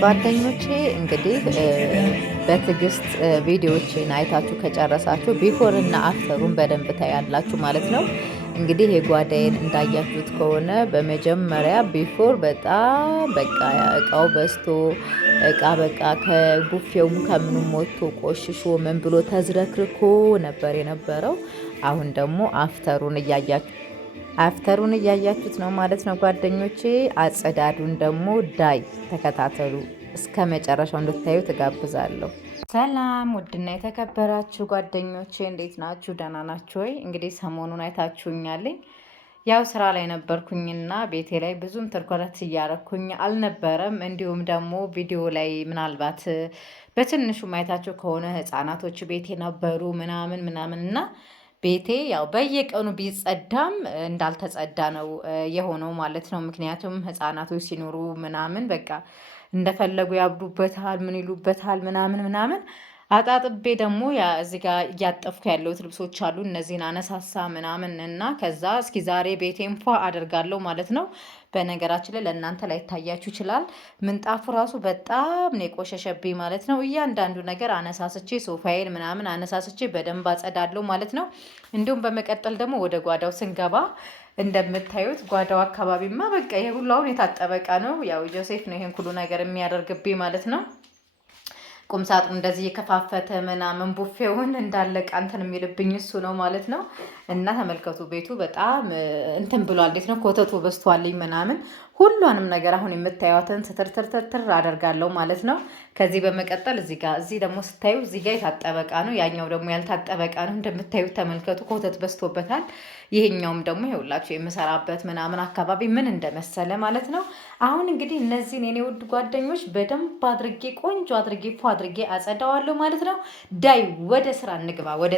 ጓደኞቼ እንግዲህ በትዕግስት ቪዲዮዎችን አይታችሁ ከጨረሳችሁ ቢፎር እና አፍተሩን በደንብ ታያላችሁ ማለት ነው። እንግዲህ የጓዳዬን እንዳያችሁት ከሆነ በመጀመሪያ ቢፎር በጣም በቃ እቃው በዝቶ እቃ በቃ ከቡፌውም ከምኑም ሞቶ ቆሽሾ ምን ብሎ ተዝረክርኮ ነበር የነበረው። አሁን ደግሞ አፍተሩን እያያችሁት ነው ማለት ነው ጓደኞቼ። አጸዳዱን ደግሞ ዳይ ተከታተሉ እስከ መጨረሻው እንድታዩ ትጋብዛለሁ። ሰላም ውድና የተከበራችሁ ጓደኞቼ እንዴት ናችሁ? ደህና ናችሁ ወይ? እንግዲህ ሰሞኑን አይታችሁኛልኝ። ያው ስራ ላይ ነበርኩኝና ቤቴ ላይ ብዙም ትኩረት እያረኩኝ አልነበረም። እንዲሁም ደግሞ ቪዲዮ ላይ ምናልባት በትንሹ ማየታችሁ ከሆነ ህፃናቶች ቤቴ ነበሩ ምናምን ምናምን እና ቤቴ ያው በየቀኑ ቢጸዳም እንዳልተጸዳ ነው የሆነው ማለት ነው። ምክንያቱም ህፃናቶች ሲኖሩ ምናምን በቃ እንደፈለጉ ያብዱበታል፣ ምን ይሉበታል ምናምን ምናምን። አጣጥቤ ደግሞ እዚህ ጋር እያጠፍኩ ያለሁት ልብሶች አሉ። እነዚህን አነሳሳ ምናምን እና ከዛ እስኪ ዛሬ ቤቴን ፏ አደርጋለሁ ማለት ነው። በነገራችን ላይ ለእናንተ ላይታያችሁ ይችላል። ምንጣፉ ራሱ በጣም ነው የቆሸሸብኝ ማለት ነው። እያንዳንዱ ነገር አነሳስቼ ሶፋዬን ምናምን አነሳስቼ በደንብ አጸዳለሁ ማለት ነው። እንዲሁም በመቀጠል ደግሞ ወደ ጓዳው ስንገባ እንደምታዩት ጓዳው አካባቢማ በቃ ይሄ ሁሉ አሁን የታጠበ ዕቃ ነው። ያው ጆሴፍ ነው ይሄን ሁሉ ነገር የሚያደርግብኝ ማለት ነው። ቁምሳጥኑ እንደዚህ የከፋፈተ ምናምን ቡፌውን እንዳለ ቃንተን የሚልብኝ እሱ ነው ማለት ነው። እና ተመልከቱ ቤቱ በጣም እንትን ብሏል። እንዴት ነው ኮተቱ በስቷልኝ ምናምን ሁሏንም ነገር አሁን የምታዩትን ስትርትርትር አደርጋለሁ ማለት ነው። ከዚህ በመቀጠል እዚህ ደግሞ ስታዩ እዚህ ጋር የታጠበ ዕቃ ነው። ያኛው ደግሞ ያልታጠበ ዕቃ ነው። እንደምታዩት ተመልከቱ ኮተት በስቶበታል። ይሄኛውም ደግሞ ይኸውላችሁ የምሰራበት ምናምን አካባቢ ምን እንደመሰለ ማለት ነው። አሁን እንግዲህ እነዚህን የኔ ውድ ጓደኞች በደንብ አድርጌ ቆንጆ አድርጌ አድርጌ አጸዳዋለሁ ማለት ነው። ዳይ ወደ ስራ እንግባ። ወደ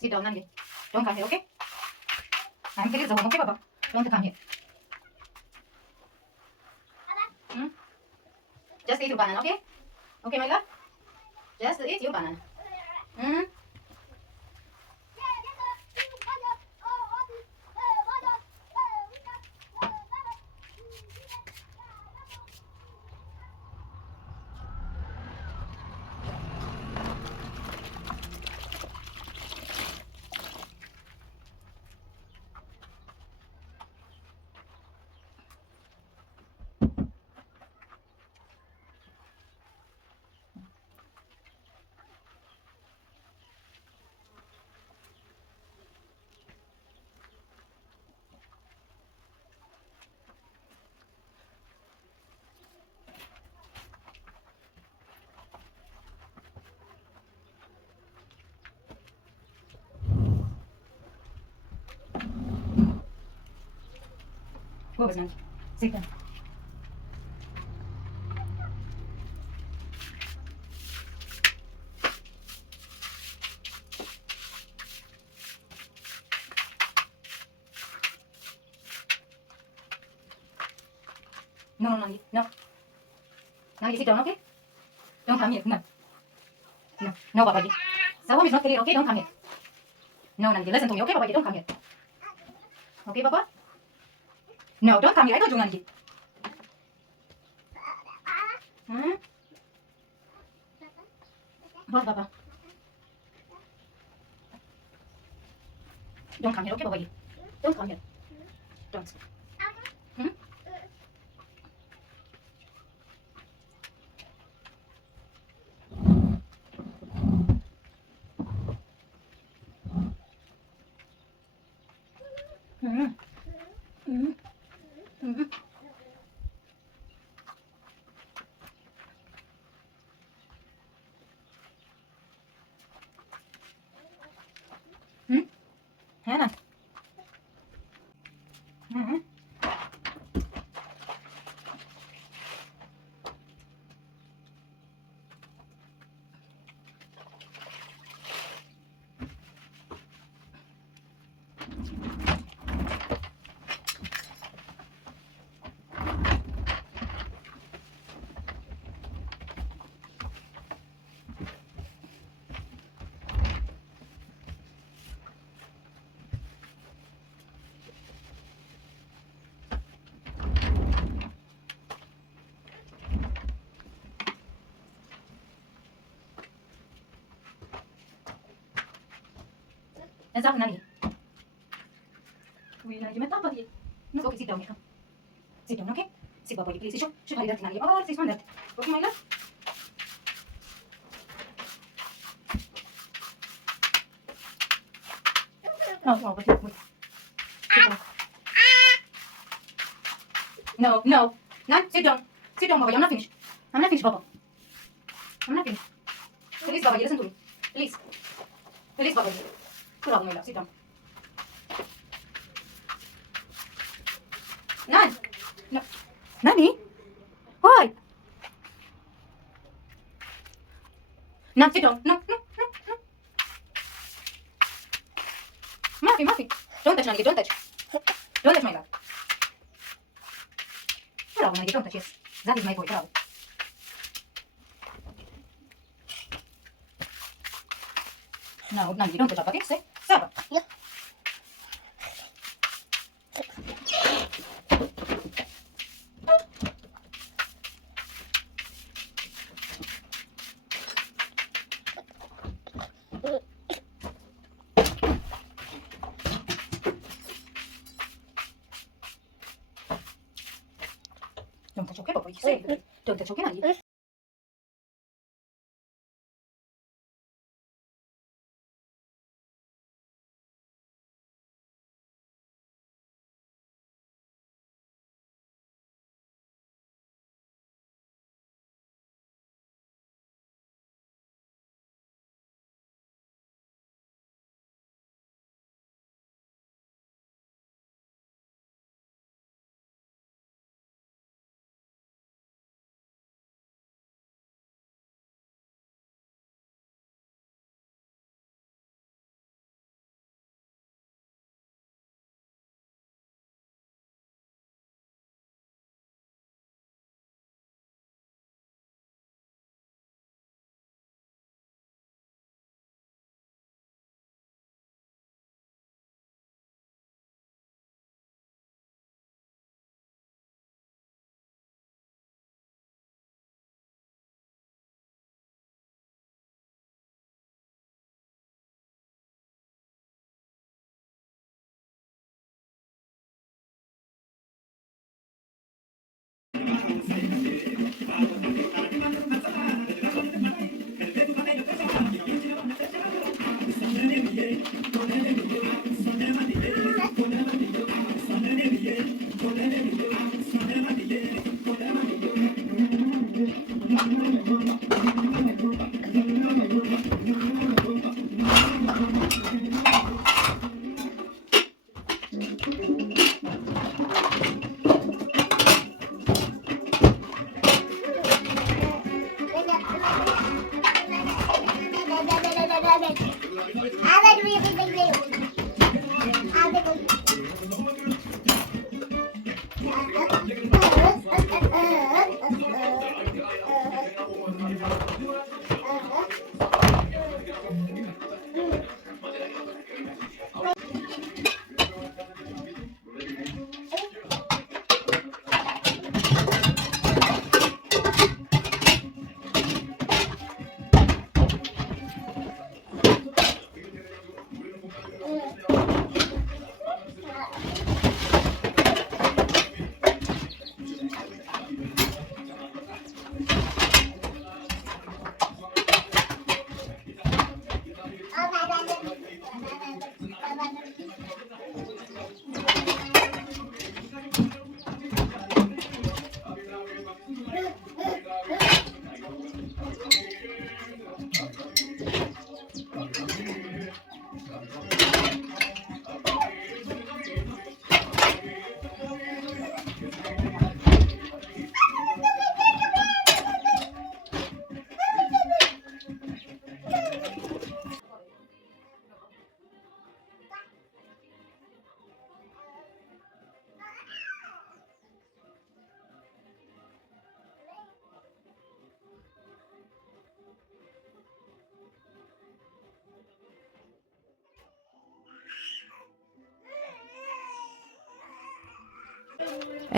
Sit down, Nani. Don't come here, okay? I'm here the home, okay, Papa? Don't come here. Hmm? Just eat your banana, okay? Okay, my love? Just eat your banana. Hmm? What was Nani? Sit down. No, Nani. No. Nani, sit down, okay? Don't come here. No. No. No, Papa. The home is not clear, okay? Don't come here. No, Nani. Listen to me, okay, Papa? Don't come here. Okay, Papa? No, don't come here. I told you, Nani. Hmm? What, Papa? Don't come here, okay, Papa? Don't come here. Don't. Hmm? Hmm? Hmm? Hmm? Hmm? Hannah. Hmm? That's up, Nani. We Nani, met up, no, okay, sit down, come. Sit down, okay? Sit, Papa, please. Show my dirty Nani. Oh, this one that. Okay, my love? Oh, wait. Sit down. No, no. Nan, sit down. Sit down, Baba. I'm not finished. I'm not finished, Baba. I'm not finished. Please, Baba, listen to me. Please. Please, Baba. Sit down, my love. Sit down. Nan. No. Nani? Why? Nan, sit down. No, no, no, no. Mafi. Don't touch, Nani. Don't touch. Don't touch my love. Bravo, Nani. Don't touch, yes. That is my boy. Bravo. No, Nani, don't touch up, okay? Say, Sarah. Yeah. Don't touch, okay, Baba? Say, don't touch, okay, Nani?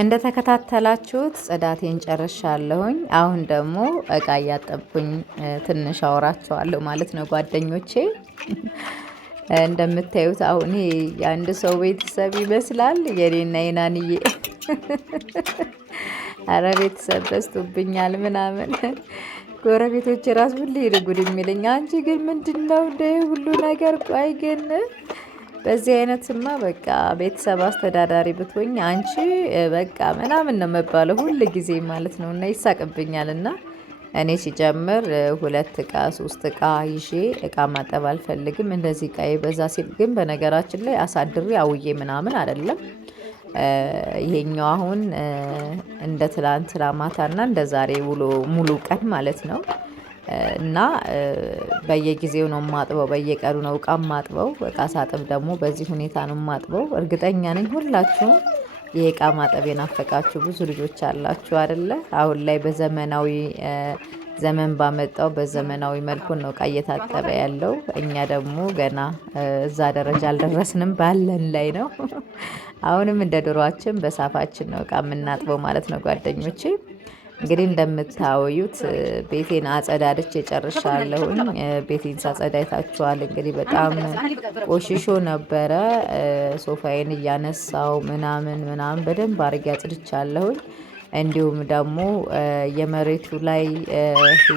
እንደተከታተላችሁት ጽዳቴን ጨርሻለሁኝ። አሁን ደግሞ እቃ እያጠብኩኝ ትንሽ አወራቸዋለሁ ማለት ነው ጓደኞቼ። እንደምታዩት አሁን ይሄ የአንድ ሰው ቤተሰብ ይመስላል የኔና የናንዬ። አረ ቤተሰብ በዝቶብኛል ምናምን ጎረቤቶች ራሱ ሁሌ ይርጉድ የሚለኝ አንቺ ግን ምንድነው እንደ ሁሉ ነገር? ቆይ ግን በዚህ አይነትማ በቃ ቤተሰብ አስተዳዳሪ ብትሆኝ አንቺ በቃ ምናምን ነው መባለው ሁል ጊዜ ማለት ነው። እና ይሳቅብኛል። እና እኔ ሲጀምር 2 እቃ 3 እቃ ይዤ እቃ ማጠብ አልፈልግም። እንደዚህ እቃ በዛ ሲል ግን በነገራችን ላይ አሳድሬ አውዬ ምናምን አይደለም። ይሄኛው አሁን እንደ ትላንትና ማታና እንደ ዛሬ ውሎ ሙሉ ቀን ማለት ነው። እና በየጊዜው ነው የማጥበው፣ በየቀኑ ነው እቃ ማጥበው። እቃ ሳጥብ ደግሞ በዚህ ሁኔታ ነው የማጥበው። እርግጠኛ ነኝ ሁላችሁም የእቃ ማጠብ የናፈቃችሁ ብዙ ልጆች አላችሁ አይደለ? አሁን ላይ በዘመናዊ ዘመን ባመጣው በዘመናዊ መልኩ ነው እቃ እየታጠበ ያለው። እኛ ደግሞ ገና እዛ ደረጃ አልደረስንም፣ ባለን ላይ ነው። አሁንም እንደ ድሯችን በሳፋችን ነው እቃ የምናጥበው ማለት ነው ጓደኞቼ። እንግዲህ እንደምታዩት ቤቴን አጸዳድቼ ጨርሻለሁኝ። ቤቴን ሳጸዳ አይታችኋል። እንግዲህ በጣም ቆሽሾ ነበረ። ሶፋዬን እያነሳው ምናምን በደንብ አድርጌ አጽድቻለሁኝ። እንዲሁም ደግሞ የመሬቱ ላይ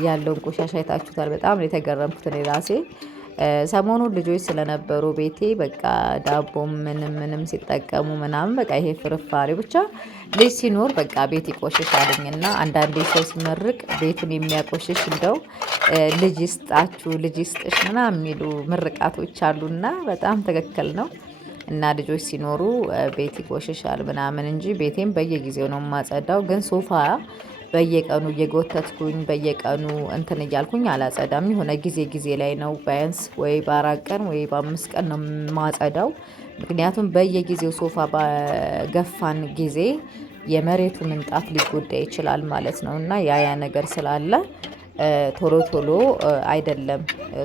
ያለውን ቆሻሻ አይታችሁታል። በጣም ነው የተገረምኩት እኔ ራሴ። ሰሞኑን ልጆች ስለነበሩ ቤቴ በቃ ዳቦም ምንም ሲጠቀሙ ምናምን በቃ ይሄ ፍርፋሪ ብቻ ልጅ ሲኖር በቃ ቤት ይቆሽሻልኝና አንዳንዴ ሰው ሲመርቅ ቤቱን የሚያቆሽሽ እንደው ልጅ ይስጣችሁ ልጅ ይስጥሽ ምናምን የሚሉ ምርቃቶች አሉና በጣም ትክክል ነው። እና ልጆች ሲኖሩ ቤት ይቆሽሻል ምናምን እንጂ ቤቴም በየጊዜው ነው የማጸዳው። ግን ሶፋ በየቀኑ እየጎተትኩኝ በየቀኑ እንትን እያልኩኝ አላጸዳም። የሆነ ጊዜ ላይ ነው ቢያንስ ወይ በ4 ቀን ወይ በ5 ቀን ነው ማጸዳው። ምክንያቱም በየጊዜው ሶፋ በገፋን ጊዜ የመሬቱ ምንጣፍ ሊጎዳ ይችላል ማለት ነው። እና ያ ነገር ስላለ ቶሎ አይደለም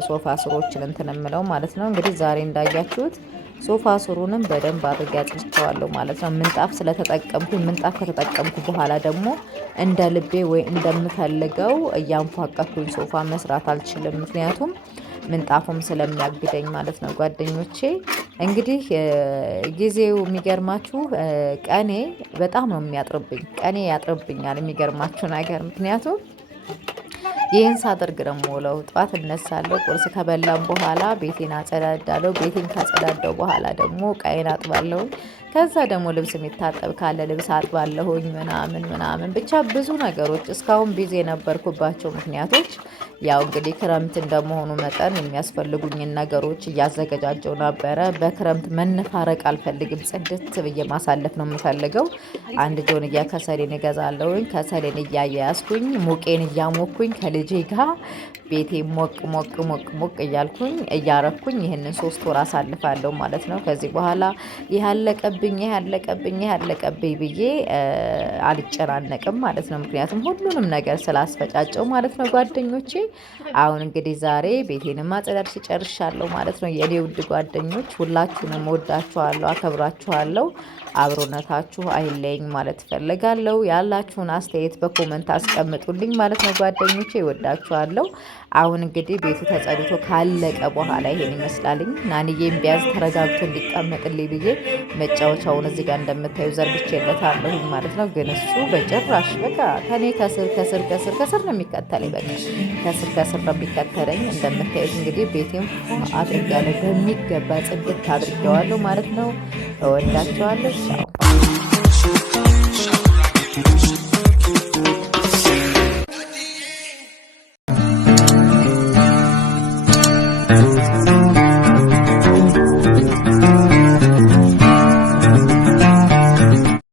ሶፋ ስሮችን እንትን የምለው ማለት ነው። እንግዲህ ዛሬ እንዳያችሁት ሶፋ ስሩንም በደንብ አድርጌ አጽድቼዋለሁ ማለት ነው። ምንጣፍ ስለተጠቀምኩኝ ምንጣፍ ከተጠቀምኩ በኋላ ደግሞ እንደ ልቤ ወይ እንደምፈልገው እያንፏቀኩኝ ሶፋ መስራት አልችልም። ምክንያቱም ምንጣፉም ስለሚያግደኝ ማለት ነው ጓደኞቼ። እንግዲህ ጊዜው የሚገርማችሁ ቀኔ በጣም ነው የሚያጥርብኝ። ቀኔ ያጥርብኛል የሚገርማችሁ ነገር ምክንያቱም ይህን ሳደርግ ደግሞ ውለው ጠዋት እነሳለሁ። ቁርስ ከበላም በኋላ ቤቴን አጸዳዳለሁ። ቤቴን ካጸዳዳው በኋላ ደግሞ ቀይን አጥባለሁ። ከዛ ደግሞ ልብስ የሚታጠብ ካለ ልብስ አጥባለሁኝ ምናምን ብቻ ብዙ ነገሮች እስካሁን ቢዚ የነበርኩባቸው ምክንያቶች ያው እንግዲህ ክረምት እንደመሆኑ መጠን የሚያስፈልጉኝን ነገሮች እያዘገጃጀው ነበረ። በክረምት መነፋረቅ አልፈልግም፣ ጽድት ብዬ ማሳለፍ ነው የምፈልገው። አንድ ጆንያ ከሰሌን እገዛለሁኝ። ከሰሌን እያያያዝኩኝ ሙቄን እያሞኩኝ ከልጄ ጋር ቤቴ ሞቅ እያልኩኝ እያረኩኝ ይህንን 3 ወር አሳልፋለሁ ማለት ነው። ከዚህ በኋላ ይህ አለቀብኝ ብዬ አልጨናነቅም ማለት ነው። ምክንያቱም ሁሉንም ነገር ስላስፈጫጨው ማለት ነው ጓደኞቼ። አሁን እንግዲህ ዛሬ ቤቴንም ማጽዳት ጨርሻለሁ ማለት ነው። የኔ ውድ ጓደኞች ሁላችሁንም ወዳችኋለሁ፣ አከብራችኋለሁ። አብሮነታችሁ አይለኝ ማለት እፈልጋለሁ። ያላችሁን አስተያየት በኮመንት አስቀምጡልኝ ማለት ነው ጓደኞቼ፣ ይወዳችኋለሁ። አሁን እንግዲህ ቤቱ ተጸድቶ ካለቀ በኋላ ይሄን ይመስላልኝ። ናንዬም ቢያዝ ተረጋግቶ እንዲቀመጥልኝ ብዬ መጫወቻውን እዚህ ጋር እንደምታዩ ዘርግቼለታለሁኝ ማለት ነው። ግን እሱ በጭራሽ በቃ ከኔ ከስር ነው የሚከተለኝ። በቃ ከስር ነው የሚከተለኝ። እንደምታዩት እንግዲህ ቤቴም አድርጌያለሁ፣ በሚገባ ጽድት አድርጌዋለሁ ማለት ነው። እወዳቸዋለሁ። ቻው